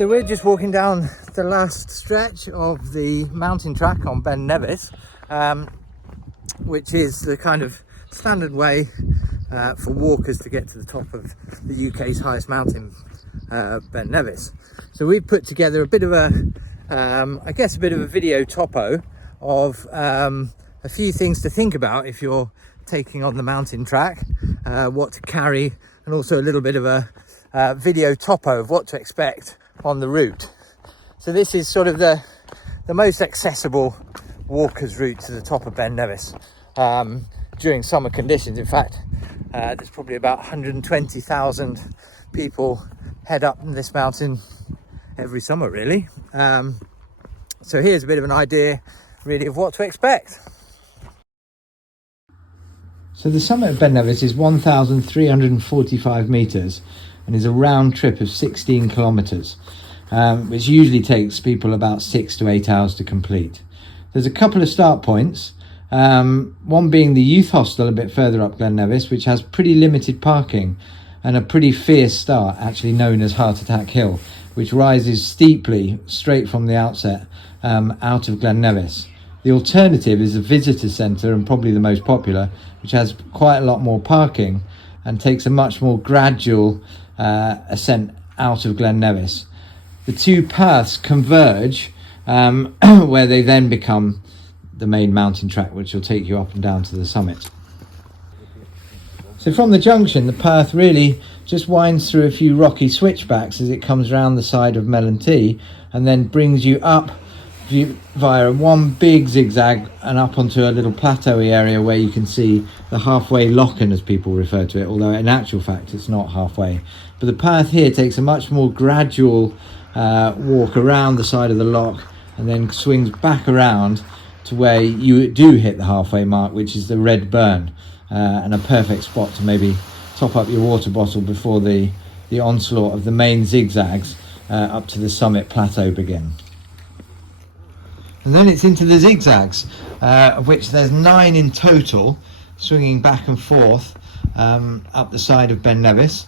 So we're just walking down the last stretch of the mountain track on Ben Nevis, which is the kind of standard way for walkers to get to the top of the UK's highest mountain, Ben Nevis. So we've put together a bit of a, I guess a bit of a video topo of a few things to think about if you're taking on the mountain track, what to carry, and also a little bit of a video topo of what to expect on the route. So this is sort of the most accessible walkers route to the top of Ben Nevis during summer conditions. In fact, there's probably about 120,000 people head up this mountain every summer, really. So here's a bit of an idea really of what to expect. So the summit of Ben Nevis is 1,345 metres and is a round trip of 16 kilometres, which usually takes people about 6 to 8 hours to complete. There's a couple of start points, one being the youth hostel a bit further up Ben Nevis, which has pretty limited parking and a pretty fierce start, actually known as Heart Attack Hill, which rises steeply straight from the outset out of Glen Nevis. The alternative is a visitor centre, and probably the most popular, which has quite a lot more parking and takes a much more gradual ascent out of Glen Nevis. The two paths converge where they then become the main mountain track, which will take you up and down to the summit. So from the junction, the path really just winds through a few rocky switchbacks as it comes round the side of Mellon-T, and then brings you up via one big zigzag and up onto a little plateauy area where you can see the halfway locken, as people refer to it, although in actual fact it's not halfway. But the path here takes a much more gradual walk around the side of the lock and then swings back around to where you do hit the halfway mark, which is the red burn, and a perfect spot to maybe top up your water bottle before the onslaught of the main zigzags up to the summit plateau begin. And then it's into the zigzags, of which there's 9 in total, swinging back and forth up the side of Ben Nevis,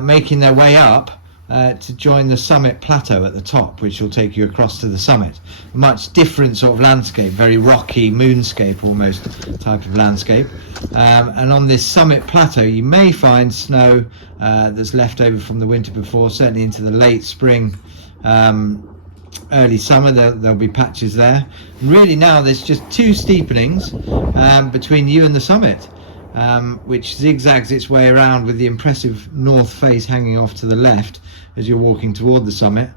making their way up to join the summit plateau at the top, which will take you across to the summit. A much different sort of landscape, very rocky, moonscape almost type of landscape. And on this summit plateau you may find snow that's left over from the winter before, certainly into the late spring, early summer. There'll be patches there. And really now there's just 2 steepenings between you and the summit, which zigzags its way around with the impressive north face hanging off to the left as you're walking toward the summit.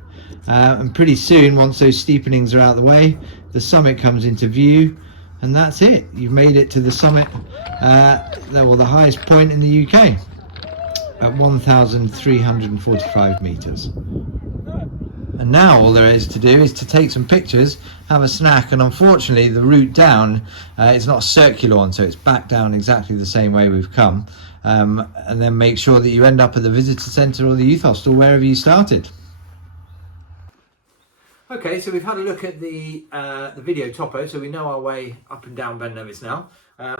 And pretty soon, once those steepenings are out of the way, the summit comes into view, and that's it. You've made it to the summit, the highest point in the UK at 1,345 metres. And now all there is to do is to take some pictures, have a snack, and unfortunately the route down is not a circular one, so it's back down exactly the same way we've come, and then make sure that you end up at the visitor centre or the youth hostel, wherever you started. Okay, so we've had a look at the video topo, so we know our way up and down Ben Nevis now.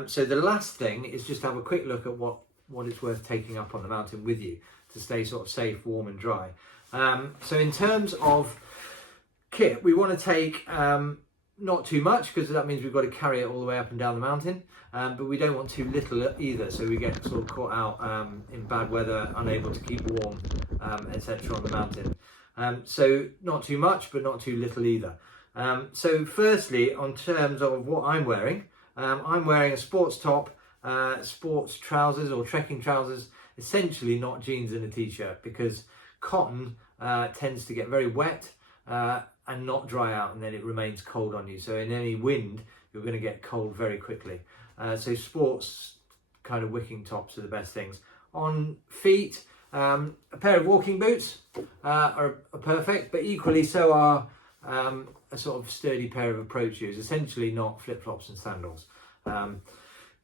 So the last thing is just to have a quick look at what it's worth taking up on the mountain with you to stay sort of safe, warm and dry. So in terms of kit, we want to take not too much, because that means we've got to carry it all the way up and down the mountain, but we don't want too little either, so we get sort of caught out in bad weather, unable to keep warm, etc. on the mountain. So not too much, but not too little either. So firstly, on terms of what I'm wearing a sports top, sports trousers or trekking trousers, essentially not jeans and a t-shirt, because cotton tends to get very wet and not dry out, and then it remains cold on you. So in any wind, you're going to get cold very quickly. So sports kind of wicking tops are the best things. On feet, a pair of walking boots are perfect, but equally so are a sort of sturdy pair of approach shoes, essentially not flip-flops and sandals.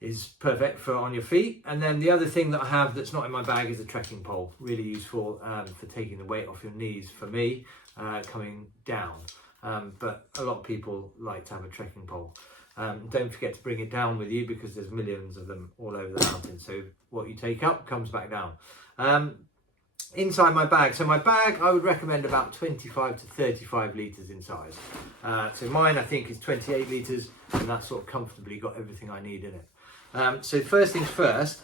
Is perfect for on your feet. And then the other thing that I have that's not in my bag is a trekking pole, really useful for taking the weight off your knees for me coming down, but a lot of people like to have a trekking pole. Don't forget to bring it down with you, because there's millions of them all over the mountain, so what you take up comes back down. inside my bag. So my bag, I would recommend about 25 to 35 litres in size. So mine, I think, is 28 litres, and that's sort of comfortably got everything I need in it. So first things first,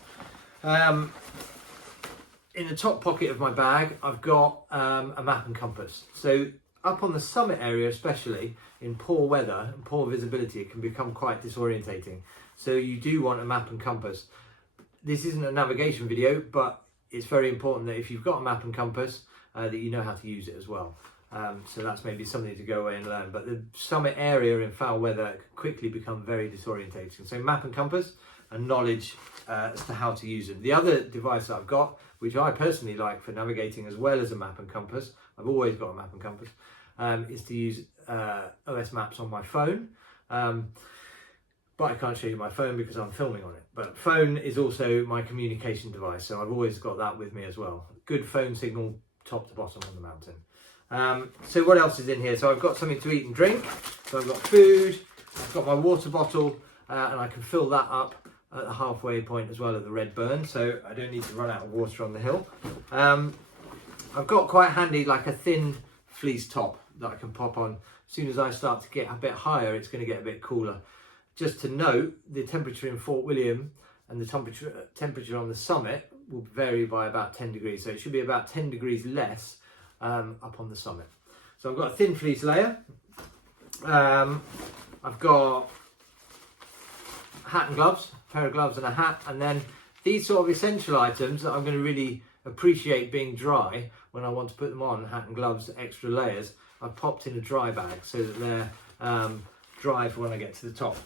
in the top pocket of my bag, I've got a map and compass. So up on the summit area, especially in poor weather and poor visibility, it can become quite disorientating. So you do want a map and compass. This isn't a navigation video, but it's very important that if you've got a map and compass, that you know how to use it as well. So that's maybe something to go away and learn. But the summit area in foul weather can quickly become very disorientating. So map and compass and knowledge as to how to use them. The other device that I've got, which I personally like for navigating as well as a map and compass, I've always got a map and compass, is to use OS Maps on my phone. But I can't show you my phone because I'm filming on it. But phone is also my communication device, so I've always got that with me as well. Good phone signal top to bottom on the mountain. So what else is in here? So I've got something to eat and drink. So I've got food, I've got my water bottle, and I can fill that up at the halfway point as well of the red burn, so I don't need to run out of water on the hill. I've got quite handy like a thin fleece top that I can pop on. As soon as I start to get a bit higher, it's going to get a bit cooler. Just to note, the temperature in Fort William and the temperature on the summit will vary by about 10 degrees. So it should be about 10 degrees less up on the summit. So I've got a thin fleece layer. I've got a hat and gloves, a pair of gloves and a hat. And then these sort of essential items that I'm going to really appreciate being dry when I want to put them on, hat and gloves, extra layers, I've popped in a dry bag so that they're dry for when I get to the top.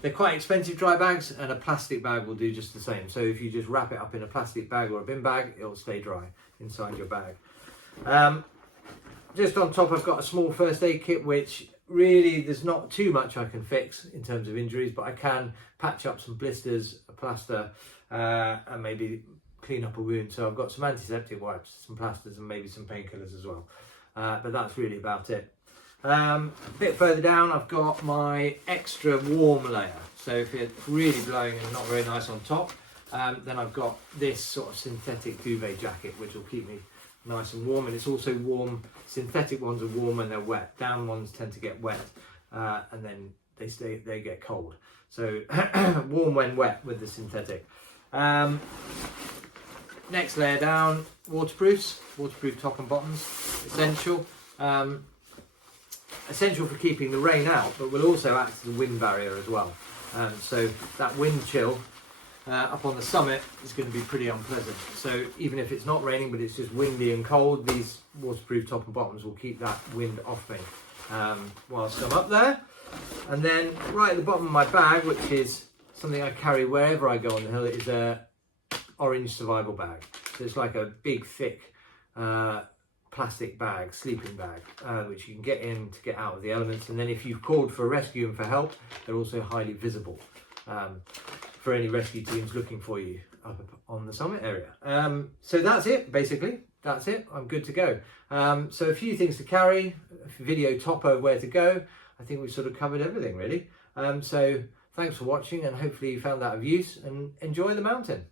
They're quite expensive dry bags, and a plastic bag will do just the same. So if you just wrap it up in a plastic bag or a bin bag, it'll stay dry inside your bag. Just on top, I've got a small first aid kit, which really there's not too much I can fix in terms of injuries, but I can patch up some blisters, a plaster, and maybe clean up a wound. So I've got some antiseptic wipes, some plasters, and maybe some painkillers as well. But that's really about it. A bit further down, I've got my extra warm layer. So if it's really blowing and not very nice on top, then I've got this sort of synthetic duvet jacket, which will keep me nice and warm. And it's also warm. Synthetic ones are warm when they're wet. Down ones tend to get wet, and then they get cold. So warm when wet with the synthetic. Next layer down, waterproofs, waterproof top and bottoms, essential. Essential for keeping the rain out, but will also act as a wind barrier as well. So that wind chill up on the summit is going to be pretty unpleasant. So even if it's not raining, but it's just windy and cold, these waterproof top and bottoms will keep that wind off me whilst I'm up there. And then right at the bottom of my bag, which is something I carry wherever I go on the hill, is a orange survival bag. So it's like a big, thick plastic bag, sleeping bag, which you can get in to get out of the elements. And then if you've called for rescue and for help, they're also highly visible for any rescue teams looking for you up on the summit area. So that's it, basically. That's it. I'm good to go. So a few things to carry, a video topo of where to go. I think we've sort of covered everything, really. So thanks for watching, and hopefully you found that of use, and enjoy the mountain.